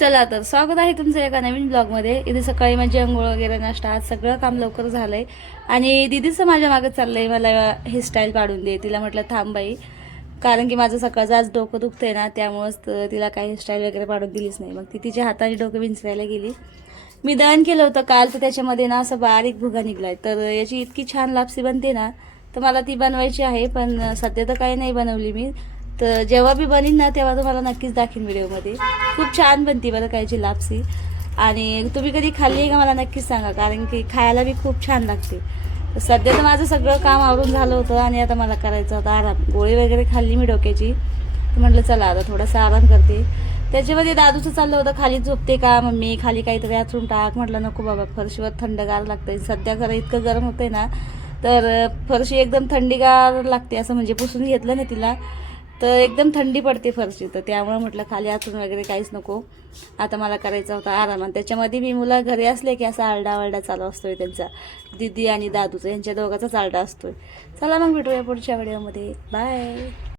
चला तर स्वागत आहे तुमचं एका नवीन ब्लॉगमध्ये. इथे सकाळी माझी अंघोळ वगैरे नाश्ता आज सगळं काम लवकर झालंय आणि दीदीचं माझ्या मागे चाललंय मला हेअरस्टाईल पाडून दे. तिला म्हटलं थांब बाई, कारण की माझं सकाळचं आज डोकं दुखतंय ना, त्यामुळंच तिला काही हेअरस्टाईल वगैरे पाडून दिलीच नाही. मग ती तिच्या हाताने डोकं विंचरायला गेली. मी दळण केलं होतं काल, तर त्याच्यामध्ये ना असं बारीक भुगा निघलाय. तर याची इतकी छान लापसी बनते ना, तर मला ती बनवायची आहे. पण सध्या तर काही नाही बनवली मी. तर जेव्हा मी बनीन ना तेव्हा तुम्हाला नक्कीच दाखवीन व्हिडिओमध्ये. खूप छान बनते बरं कायची लापसी. आणि तुम्ही कधी खाल्ली आहे का मला नक्कीच सांगा, कारण की खायला बी खूप छान लागते. तर सध्या तर माझं सगळं काम आवरून झालं होतं आणि आता मला करायचं होतं आराम. गोळी वगैरे खाल्ली मी डोक्याची. तर म्हटलं चला आता थोडासा आराम करते. त्याच्यामध्ये दादूचं चाललं होतं खाली झोपते का मम्मी, खाली काहीतरी आथरून टाक. म्हटलं नको बाबा, फरशीवर थंडगार लागतं. सध्या खरं इतकं गरम होतंय ना, तर फरशी एकदम थंडीगार लागते. असं म्हणजे पुसून घेतलं ना तिला तर एकदम थंडी पडते फरशी. तर त्यामुळे म्हटलं खाली आथरून वगैरे काहीच नको, आता मला करायचा होता आराम. आणि त्याच्यामध्ये मी मुलं घरी असले की असा आरडावरडा चालू असतोय त्यांचा, दीदी आणि दादूचा, यांच्या दोघांचाच आरडा असतोय. चला मग भेटूया पुढच्या व्हिडिओमध्ये. बाय.